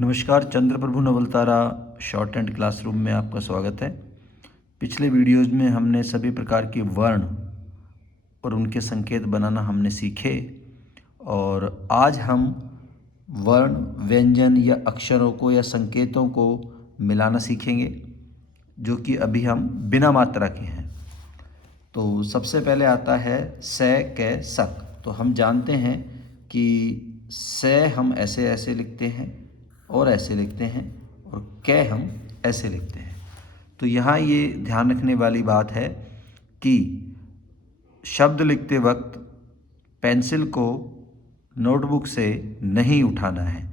नमस्कार, Chandraprabhu नवलतारा short and classroom में आपका स्वागत है। पिछले वीडियोज़ में हमने सभी प्रकार के वर्ण और उनके संकेत बनाना हमने सीखे और आज हम वर्ण, व्यंजन या अक्षरों को या संकेतों को मिलाना सीखेंगे, जो कि अभी हम बिना मात्रा के हैं। तो सबसे पहले आता है से, कै, सक। तो हम जानते हैं कि से हम ऐसे ऐसे लिखते हैं और ऐसे लिखते हैं और कै हम ऐसे लिखते हैं। तो यहाँ ये ध्यान रखने वाली बात है कि शब्द लिखते वक्त पेंसिल को नोटबुक से नहीं उठाना है।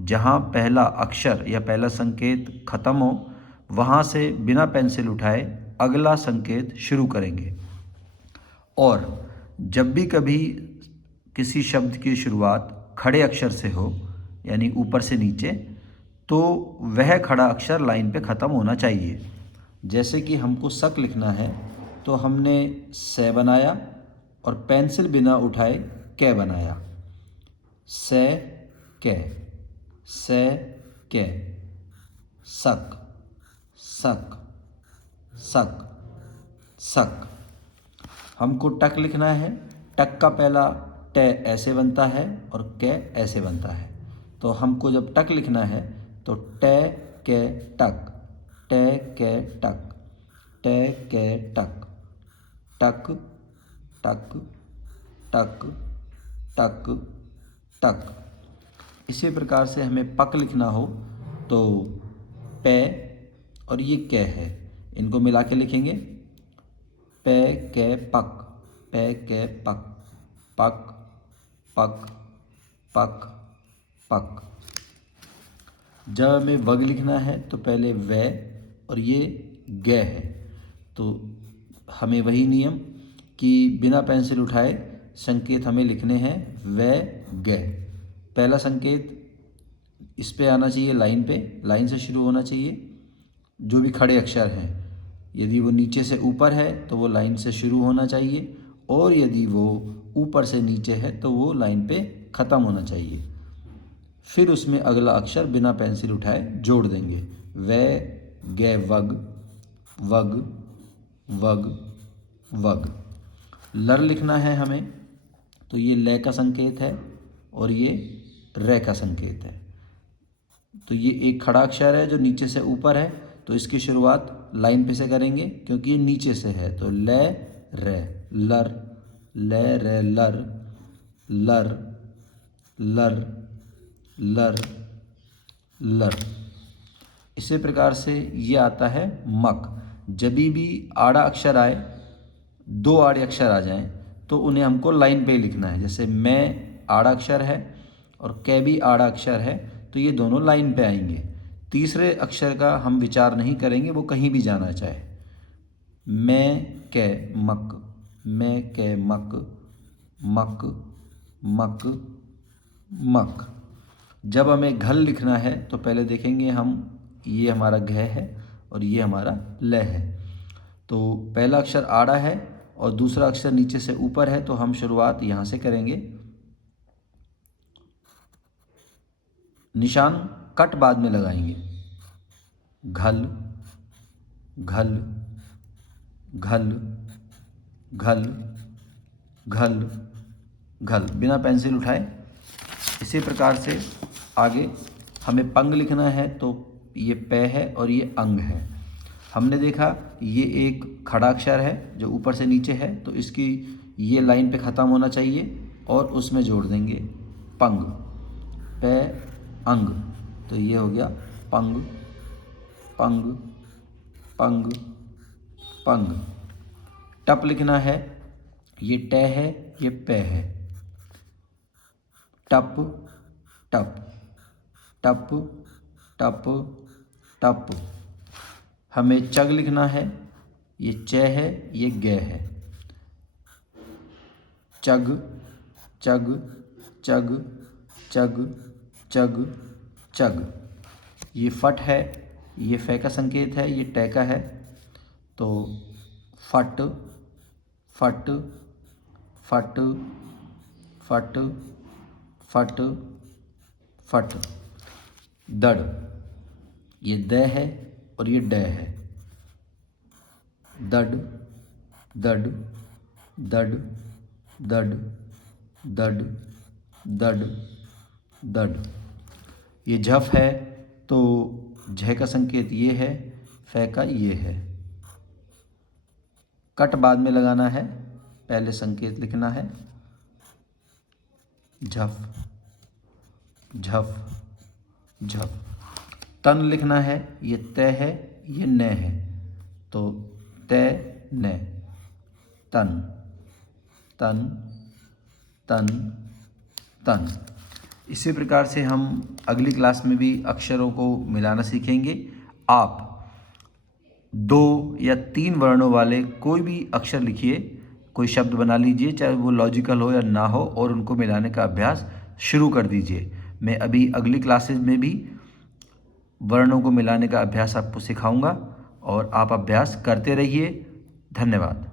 जहाँ पहला अक्षर या पहला संकेत ख़त्म हो, वहाँ से बिना पेंसिल उठाए अगला संकेत शुरू करेंगे। और जब भी कभी किसी शब्द की शुरुआत खड़े अक्षर से हो, यानी ऊपर से नीचे, तो वह खड़ा अक्षर लाइन पे ख़त्म होना चाहिए। जैसे कि हमको सक लिखना है तो हमने से बनाया और पेंसिल बिना उठाए कै बनाया। से कै, से कै, सक, सक, सक, सक। हमको टक लिखना है। टक का पहला ट ऐसे बनता है और कै ऐसे बनता है। तो हमको जब टक लिखना है तो ट कै टक, ट कै टक, ट कै टक, टक टक टक टक टक। इसी प्रकार से हमें पक लिखना हो तो पै और ये कै है, इनको मिला के लिखेंगे पै कै पक, पै कै पक, पक पक पक पक। जब हमें वग लिखना है तो पहले वै और ये गै है। तो हमें वही नियम कि बिना पेंसिल उठाए संकेत हमें लिखने हैं वै गै। पहला संकेत इस पे आना चाहिए, लाइन पे, लाइन से शुरू होना चाहिए। जो भी खड़े अक्षर हैं, यदि वो नीचे से ऊपर है तो वो लाइन से शुरू होना चाहिए, और यदि वो ऊपर से नीचे है तो वो लाइन पे ख़त्म होना चाहिए। फिर उसमें अगला अक्षर बिना पेंसिल उठाए जोड़ देंगे। वै गै वग, वग वग वग। लर लिखना है हमें तो ये ले का संकेत है और ये रे का संकेत है। तो ये एक खड़ा अक्षर है जो नीचे से ऊपर है, तो इसकी शुरुआत लाइन पे से करेंगे क्योंकि ये नीचे से है। तो ले रे, लर, ले रे लर, लर, लर, लर, लर। इसी प्रकार से ये आता है मक। जब भी आड़ा अक्षर आए, दो आड़े अक्षर आ जाएं, तो उन्हें हमको लाइन पे ही लिखना है। जैसे मैं आड़ा अक्षर है और कै भी आड़ा अक्षर है, तो ये दोनों लाइन पे आएंगे। तीसरे अक्षर का हम विचार नहीं करेंगे, वो कहीं भी जाना चाहे। मैं कै मक, मैं कै मक, मक मक मक। जब हमें घल लिखना है तो पहले देखेंगे हम, ये हमारा घ है और ये हमारा ल है। तो पहला अक्षर आड़ा है और दूसरा अक्षर नीचे से ऊपर है, तो हम शुरुआत यहाँ से करेंगे। निशान कट बाद में लगाएंगे। घल, घल, घल, घल, घल, घल, बिना पेंसिल उठाए। इसी प्रकार से आगे हमें पंग लिखना है तो ये पै है और ये अंग है। हमने देखा ये एक खड़ा अक्षर है जो ऊपर से नीचे है, तो इसकी ये लाइन पे ख़त्म होना चाहिए और उसमें जोड़ देंगे पंग, पै अंग। तो ये हो गया पंग, पंग, पंग, पंग। टप लिखना है, ये ट है, ये पै है। टप टप टप टप टप। हमें चग लिखना है, ये च है, ये ग है। चग चग चग चग चग चग। ये फट है, ये फे का संकेत है, ये टे का है। तो फट फट फट फट फट फट। दड़, ये द है और ये ड है। दड़, दड़, दड़, दड़, दड़, दड़, दड़। ये झफ है तो झ का संकेत ये है, फै का ये है। कट बाद में लगाना है, पहले संकेत लिखना है। झफ, झफ, झफ। तन लिखना है, ये त है, ये न है, तो त न, तन, तन, तन, तन। इसी प्रकार से हम अगली क्लास में भी अक्षरों को मिलाना सीखेंगे। आप 2 या 3 वर्णों वाले कोई भी अक्षर लिखिए, कोई शब्द बना लीजिए, चाहे वो लॉजिकल हो या ना हो, और उनको मिलाने का अभ्यास शुरू कर दीजिए। मैं अभी अगली क्लासेज में भी वर्णों को मिलाने का अभ्यास आपको सिखाऊंगा और आप अभ्यास करते रहिए। धन्यवाद।